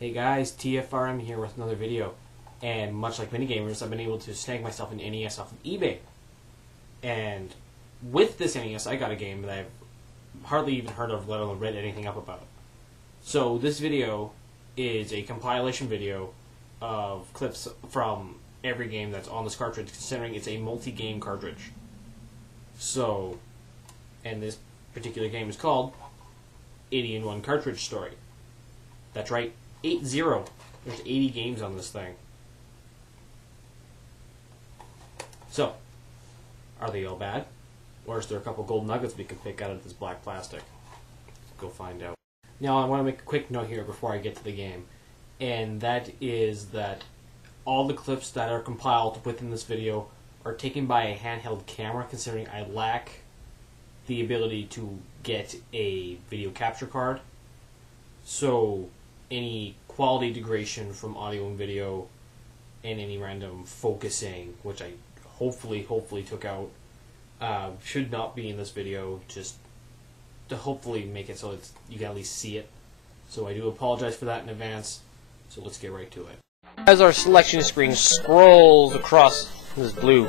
Hey guys, TFRM here with another video, and much like many gamers, I've been able to snag myself an NES off of eBay. And with this NES, I got a game that I've hardly even heard of, let alone read anything up about. So this video is a compilation video of clips from every game that's on this cartridge, considering it's a multi-game cartridge. So, and this particular game is called 80-in-1 Cartridge Story. That's right, 8-0. There's 80 games on this thing. So, are they all bad? Or is there a couple gold nuggets we can pick out of this black plastic? Let's go find out. Now, I want to make a quick note here before I get to the game. And that is that all the clips that are compiled within this video are taken by a handheld camera, considering I lack the ability to get a video capture card. So any quality degradation from audio and video and any random focusing, which I hopefully took out, should not be in this video, just to hopefully make it so you can at least see it. So I do apologize for that in advance, so let's get right to it. As our selection screen scrolls across this blue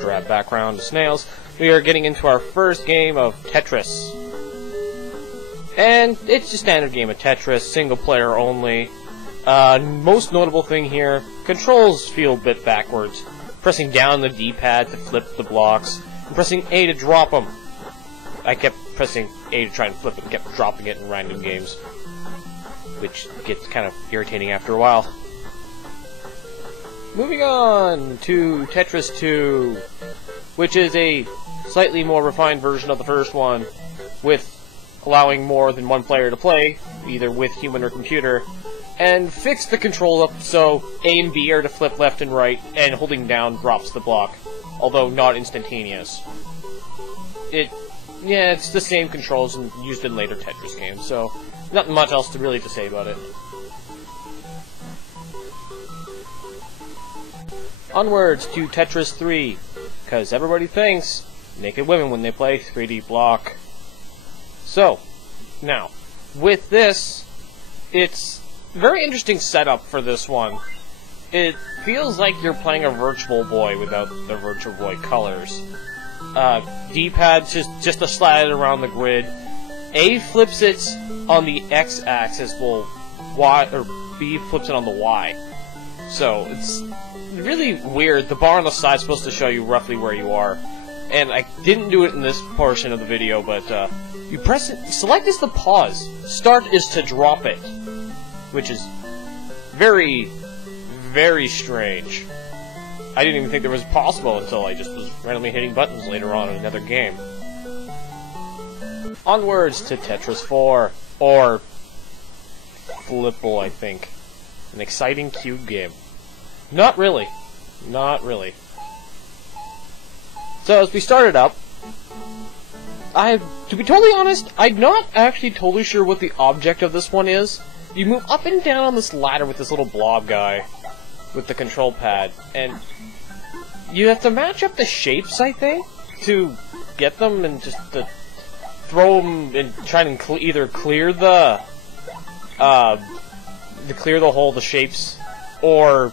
drab background of snails, we are getting into our first game of Tetris. And it's your standard game of Tetris, single player only. Most notable thing here, controls feel a bit backwards. Pressing down the D-pad to flip the blocks, and pressing A to drop them. I kept pressing A to try and flip it and kept dropping it in random games, which gets kind of irritating after a while. Moving on to Tetris 2, which is a slightly more refined version of the first one, with allowing more than one player to play, either with human or computer, and fix the controls up so A and B are to flip left and right, and holding down drops the block, although not instantaneous. It's the same controls used in later Tetris games, so nothing much else really to say about it. Onwards to Tetris 3, because everybody thinks naked women when they play 3D block. So, now, with this, it's a very interesting setup for this one. It feels like you're playing a Virtual Boy without the Virtual Boy colors. D-pad just to slide it around the grid. A flips it on the X-axis, while B flips it on the Y. So, it's really weird. The bar on the side is supposed to show you roughly where you are. And I didn't do it in this portion of the video, but you press it, select is to pause, start is to drop it, which is very, very strange. I didn't even think that was possible until I just was randomly hitting buttons later on in another game. Onwards to Tetris 4, or Flipple, I think. An exciting cube game. Not really. Not really. So as we started up, to be totally honest, I'm not actually totally sure what the object of this one is. You move up and down on this ladder with this little blob guy with the control pad, and you have to match up the shapes, I think, to get them, and just to throw them and try and either clear the the shapes, or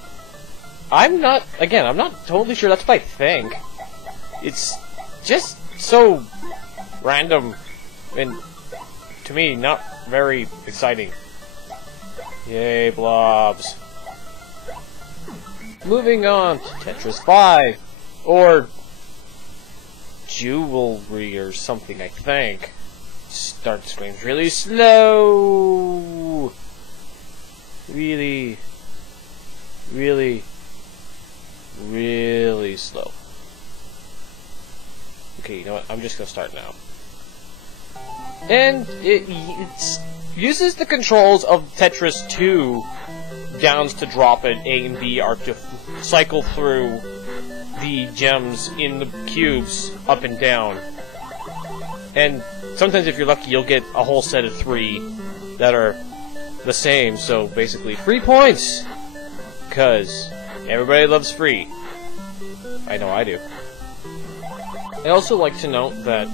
I'm not totally sure that's what I think. It's just so random, and to me, not very exciting. Yay, blobs. Moving on to Tetris 5, or Jewelry or something, I think. Start screen's really slow. Really slow. Okay, you know what? I'm just gonna start now. And it uses the controls of Tetris 2. Downs to drop it, A and B are to cycle through the gems in the cubes up and down. And sometimes if you're lucky, you'll get a whole set of 3 that are the same. So basically, free points! Because everybody loves free. I know I do. I also like to note that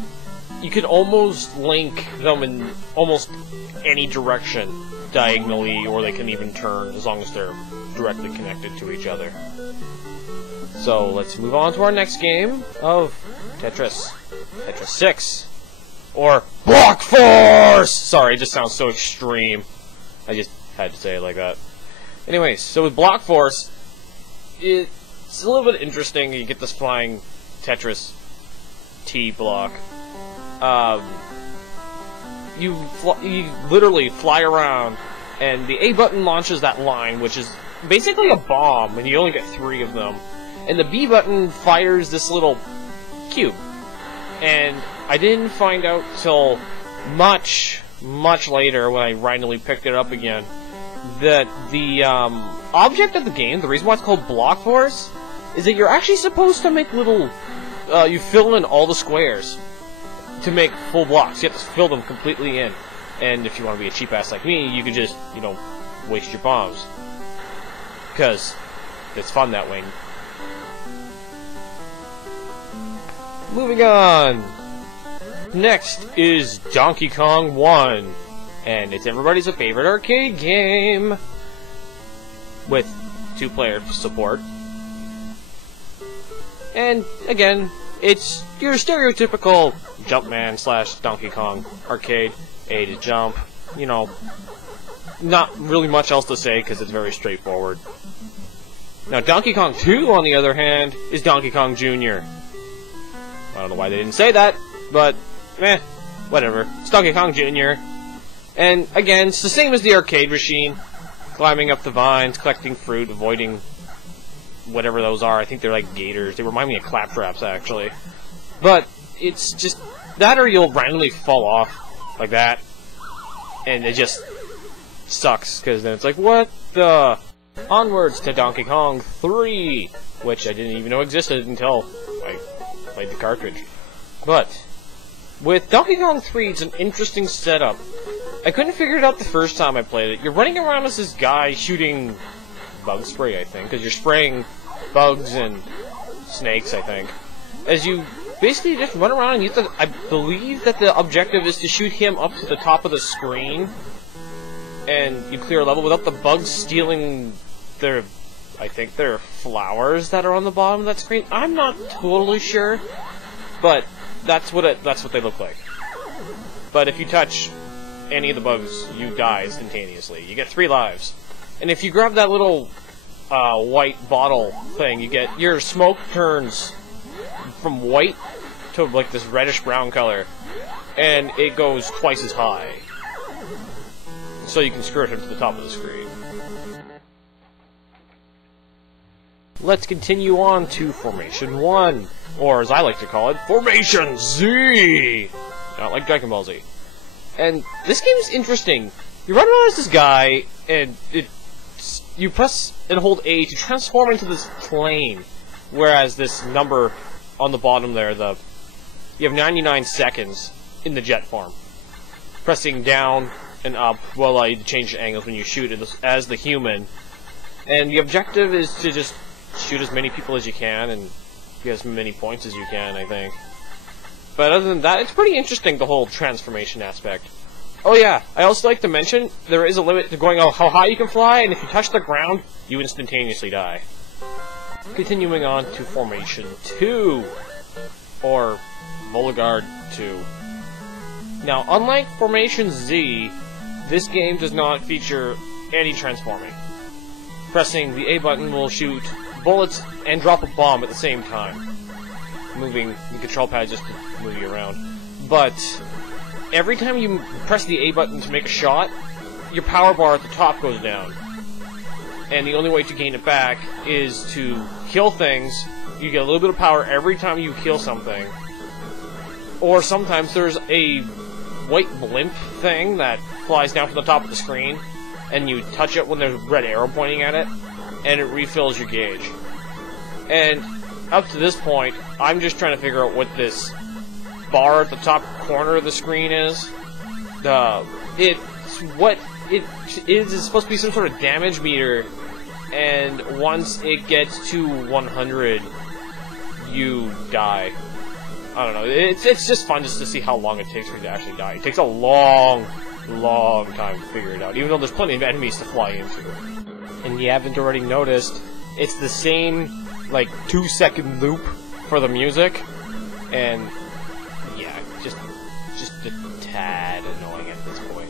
you could almost link them in almost any direction diagonally, or they can even turn, as long as they're directly connected to each other. So let's move on to our next game of Tetris. Tetris 6. Or Block Force! Sorry, it just sounds so extreme. I just had to say it like that. Anyways, so with Block Force, it's a little bit interesting. You get this flying Tetris T block. You literally fly around, and the A button launches that line, which is basically a bomb, and you only get 3 of them. And the B button fires this little cube. And I didn't find out till much later, when I randomly picked it up again, that the object of the game, the reason why it's called Block Force, is that you're actually supposed to make little... you fill in all the squares to make full blocks. You have to fill them completely in. And if you want to be a cheap ass like me, you could just, you know, waste your bombs. Because it's fun that way. Moving on! Next is Donkey Kong 1. And it's everybody's favorite arcade game. With 2-player support. And, again, it's your stereotypical Jumpman / Donkey Kong arcade. A to jump. You know, not really much else to say because it's very straightforward. Now, Donkey Kong 2, on the other hand, is Donkey Kong Jr. I don't know why they didn't say that, but, whatever. It's Donkey Kong Jr. And, again, it's the same as the arcade machine. Climbing up the vines, collecting fruit, avoiding whatever those are. I think they're like gators. They remind me of claptraps, actually. But, it's just that, or you'll randomly fall off like that. And it just sucks, because then it's like, what the... Onwards to Donkey Kong 3, which I didn't even know existed until I played the cartridge. But, with Donkey Kong 3, it's an interesting setup. I couldn't figure it out the first time I played it. You're running around as this guy shooting bug spray, I think, because you're spraying bugs and snakes, I think. As you basically just run around and you have to, I believe that the objective is to shoot him up to the top of the screen, and you clear a level without the bugs stealing their, I think they're flowers that are on the bottom of that screen. I'm not totally sure, but that's what they look like. But if you touch any of the bugs, you die instantaneously. You get 3 lives. And if you grab that little white bottle thing, you get, your smoke turns from white to like this reddish brown color, and it goes twice as high. So you can skirt him to the top of the screen. Let's continue on to Formation 1, or as I like to call it, Formation Z! Not like Dragon Ball Z. And this game is interesting. You run around as this guy, and you press and hold A to transform into this plane, whereas this number on the bottom there, you have 99 seconds in the jet form. Pressing down and up will you change the angles when you shoot it as the human. And the objective is to just shoot as many people as you can and get as many points as you can, I think. But other than that, it's pretty interesting, the whole transformation aspect. Oh yeah, I also like to mention, there is a limit to going how high you can fly, and if you touch the ground, you instantaneously die. Continuing on to Formation 2, or Volgard 2. Now, unlike Formation Z, this game does not feature any transforming. Pressing the A button will shoot bullets and drop a bomb at the same time. Moving the control pad just to move you around. But every time you press the A button to make a shot, your power bar at the top goes down. And the only way to gain it back is to kill things. You get a little bit of power every time you kill something. Or sometimes there's a white blimp thing that flies down from the top of the screen, and you touch it when there's a red arrow pointing at it, and it refills your gauge. And up to this point, I'm just trying to figure out what this bar at the top corner of the screen is. What it is supposed to be some sort of damage meter, and once it gets to 100, you die. I don't know, it's just fun just to see how long it takes for you to actually die. It takes a long long time to figure it out, even though there's plenty of enemies to fly into. And you haven't already noticed, it's the same, like, 2-second loop for the music, and yeah, just a tad annoying at this point.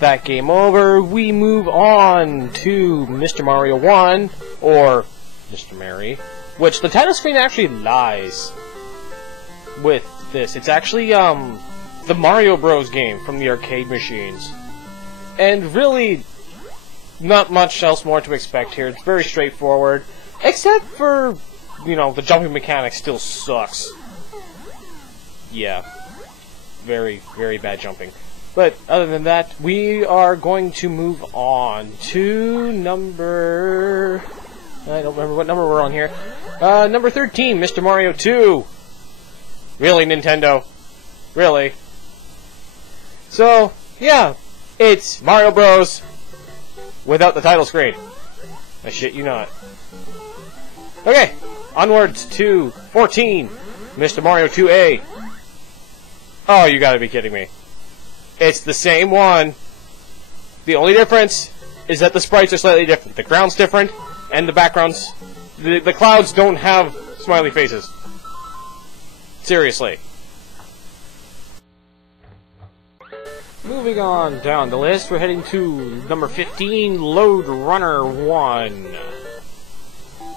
That game over, we move on to Mr. Mario 1, or Mr. Mary, which the title screen actually lies with this. It's actually, the Mario Bros. Game from the arcade machines. And really, not much else more to expect here. It's very straightforward, except for, you know, the jumping mechanic still sucks. Yeah. Very, very bad jumping. But other than that, we are going to move on to number... I don't remember what number we're on here. Number 13, Mr. Mario 2. Really, Nintendo? Really? So, yeah, it's Mario Bros. Without the title screen. I shit you not. Okay, onwards to 14, Mr. Mario 2A. Oh, you gotta be kidding me. It's the same one. The only difference is that the sprites are slightly different. The ground's different, and the backgrounds... The clouds don't have smiley faces. Seriously. Moving on down the list, we're heading to number 15, Load Runner 1.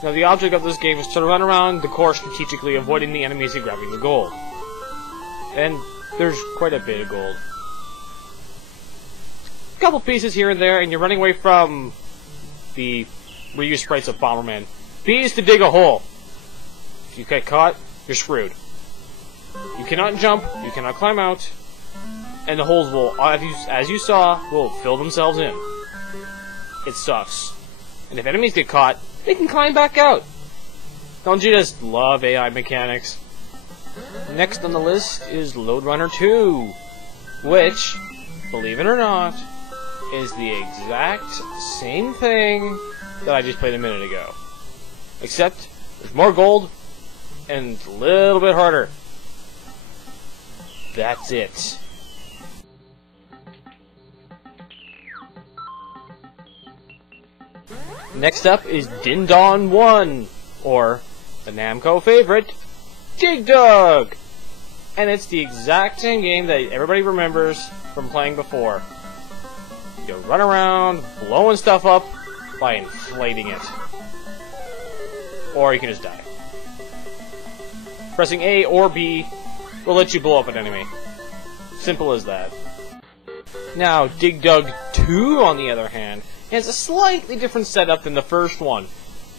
Now, the object of this game is to run around the course strategically, avoiding the enemies and grabbing the gold. And there's quite a bit of gold. A couple pieces here and there, and you're running away from the reused sprites of Bomberman. B is to dig a hole. If you get caught, you're screwed. You cannot jump, you cannot climb out, and the holes will, as you saw, will fill themselves in. It sucks. And if enemies get caught, they can climb back out. Don't you just love AI mechanics? Next on the list is Load Runner 2, which, believe it or not, is the exact same thing that I just played a minute ago. Except, there's more gold, and a little bit harder. That's it. Next up is Din Don 1, or the Namco favorite, Dig Dug! And it's the exact same game that everybody remembers from playing before. You run around, blowing stuff up by inflating it. Or you can just die. Pressing A or B will let you blow up an enemy. Simple as that. Now, Dig Dug 2, on the other hand, has a slightly different setup than the first one.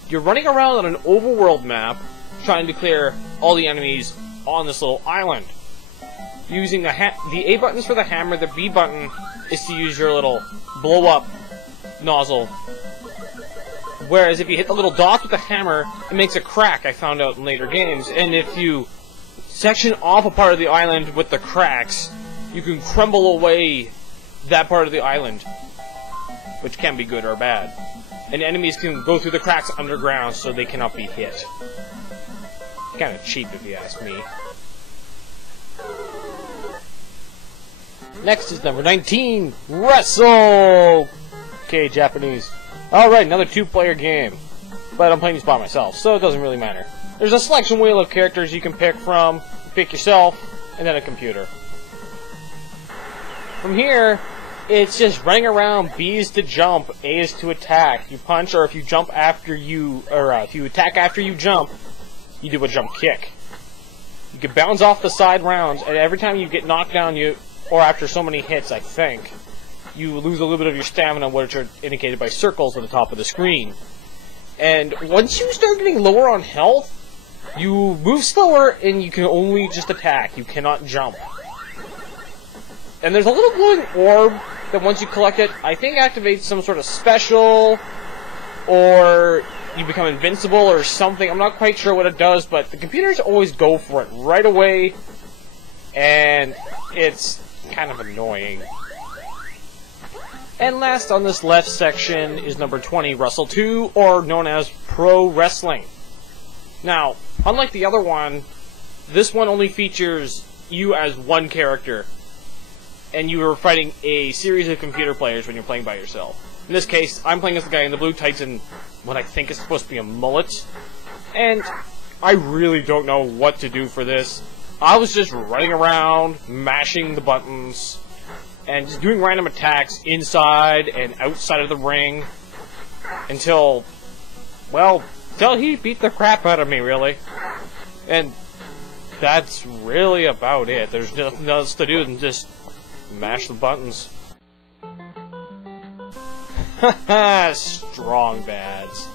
You're running around on an overworld map, trying to clear all the enemies on this little island. Using the A button's for the hammer, the B button is to use your little blow-up nozzle. Whereas if you hit the little dots with the hammer, it makes a crack, I found out in later games. And if you section off a part of the island with the cracks, you can crumble away that part of the island, which can be good or bad. And enemies can go through the cracks underground so they cannot be hit. Kind of cheap if you ask me. Next is number 19, Wrestle! Okay, Japanese. Alright, another 2-player game. But I'm playing this by myself, so it doesn't really matter. There's a selection wheel of characters you can pick from. You pick yourself, and then a computer. From here, it's just running around. B is to jump, A is to attack. You punch, or if you jump after you, if you attack after you jump, you do a jump kick. You can bounce off the side rounds, and every time you get knocked down, or after so many hits, I think, you lose a little bit of your stamina, which are indicated by circles at the top of the screen. And once you start getting lower on health, you move slower, and you can only just attack. You cannot jump. And there's a little glowing orb that once you collect it, I think activates some sort of special, or you become invincible or something. I'm not quite sure what it does, but the computers always go for it right away, and it's kind of annoying. And last on this left section is number 20, Wrestle 2, or known as Pro Wrestling. Now, unlike the other one, this one only features you as one character, and you are fighting a series of computer players when you're playing by yourself. In this case, I'm playing as the guy in the blue tights and what I think is supposed to be a mullet, and I really don't know what to do for this. I was just running around, mashing the buttons, and just doing random attacks inside and outside of the ring until he beat the crap out of me, really. And that's really about it. There's nothing else to do than just mash the buttons. Haha, strong bads.